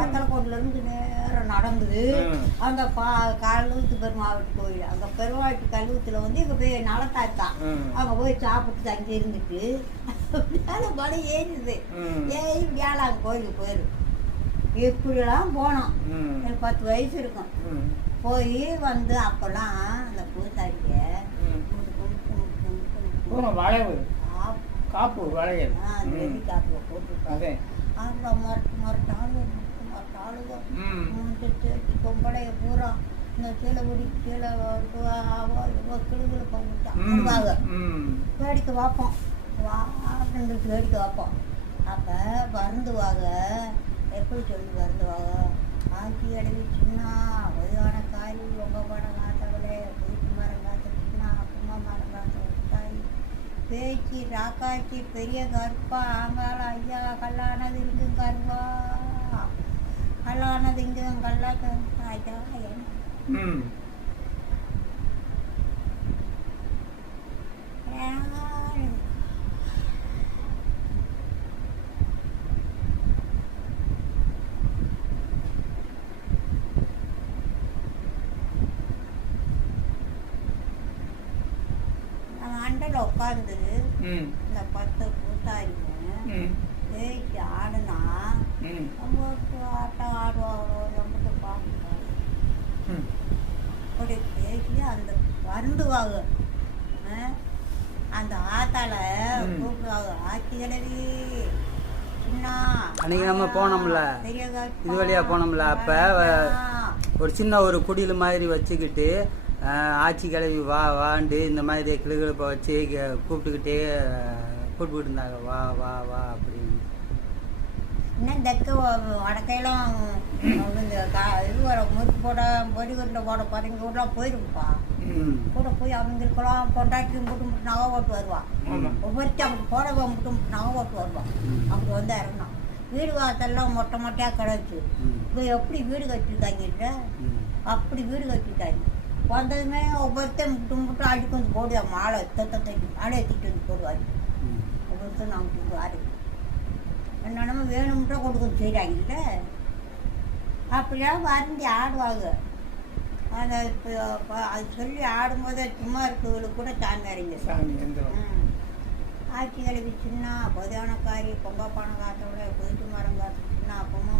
ஆத்தலக்கோட்டிலேருந்து நேரம் நடந்து அந்த கழுவுத்து பெருமாவட்டு கோயில் அங்கே பெருமாவட்டு கழுவுத்துல வந்து இங்கே போய் நலத்தாத்தான் அங்கே போய் சாப்பிட்டு தங்கி இருந்துட்டு மேலே மழை ஏறிடுது ஏறி மேலே அங்கே கோயிலுக்கு போயிடும். இப்படிலாம் போனோம். எனக்கு 10 வயசு இருக்கும். போய் வந்து அப்போல்லாம் அந்த பூத்தாடிக்க வளைவு காப்பு வளையல் வெள்ளி காப்பு போட்டு அந்த மரட்டாளுங்க தேய்ச்சி பொம்பளைய பூரா இந்த கீழே குடி கீழே கிடுகுல போவாங்க வேடிக்கை பார்ப்போம். வேடிக்கை பார்ப்போம். அப்போ வருந்துவாங்க. எப்படி சொல்லி வருந்துவாங்க? ஆக்கி அடவி சின்ன வயதான காய் ரொம்ப படம் காத்தவளே பூச்சி மரம் காத்த சின்ன அப்புமா மரம் காத்த காய் பேச்சு ராக்காச்சி பெரிய கருப்பா ஆங்கால ஐயா கல்லானது இங்கும் கருவா கல்லானது இங்கும் கல்லா ஐயா அண்டல உட்காந்து இந்த 10 கூத்தாடிங்க பேச்சு ஆடுனா ரொம்ப ஆட்டம் ஆடுவாங்களோ ரொம்ப பார்க்க அப்படி பேசி அந்த வருந்துவாங்க. அந்த ஆத்தால கூப்பிடுவாங்க ஆட்சி கிளவி அன்னைக்கு நம்ம போனோம்ல இது வழியா போனோம்ல அப்ப ஒரு சின்ன ஒரு குடில் மாதிரி வச்சுக்கிட்டு ஆட்சி கிளவி வா வாண்டு இந்த மாதிரி கிளுகிழப்பை வச்சு கூப்பிட்டுக்கிட்டே கூப்பிட்டு இருந்தாங்க வா வா வா அப்படின்னு. இன்னும் தெற்கு வடக்கையெல்லாம் இது வர முறுக்கு போட பொறிகுட்டில் போட பதங்க கூடலாம் போயிருப்பா. கூட போய் அவங்களுக்கெல்லாம் பொண்டாட்டி முட்டு முட்டு நகை ஓட்டு வருவான். ஒவ்வொருத்தி அவங்களுக்கு போடவை முட்டு முட்டு நகை ஓட்டு வருவான். அவங்க வந்து இறங்கினான். வீடு வாசல்லாம் மொட்டை மொட்டையாக கிடச்சி இப்போ எப்படி வீடு கட்டிருக்காங்கிட்ட அப்படி வீடு கட்டிட்டாங்க. வந்ததுமே ஒவ்வொருத்தையும் முட்டு முட்டு அடிக்கு வந்து போடுவா. மாலை தட்டி மாலை ஏற்றிட்டு வந்து போடுவாங்க. ஒவ்வொருத்தரும் நாங்கள் வாரு என்னென்னமோ வேணும்ன்றா கொண்டு கொஞ்சம் செய்கிறாங்கல்ல அப்படியெல்லாம் வருந்தி ஆடுவாங்க. அதை இப்போ அது சொல்லி ஆடும்போது சும்மா இருக்கவங்களுக்கு கூட சாமியாரிங்க ஆட்சி கழுவி சின்ன பொதியானக்காரி பொங்கப்பான காத்தோட கொதிட்டு மரம் காத்து சின்ன அப்பமா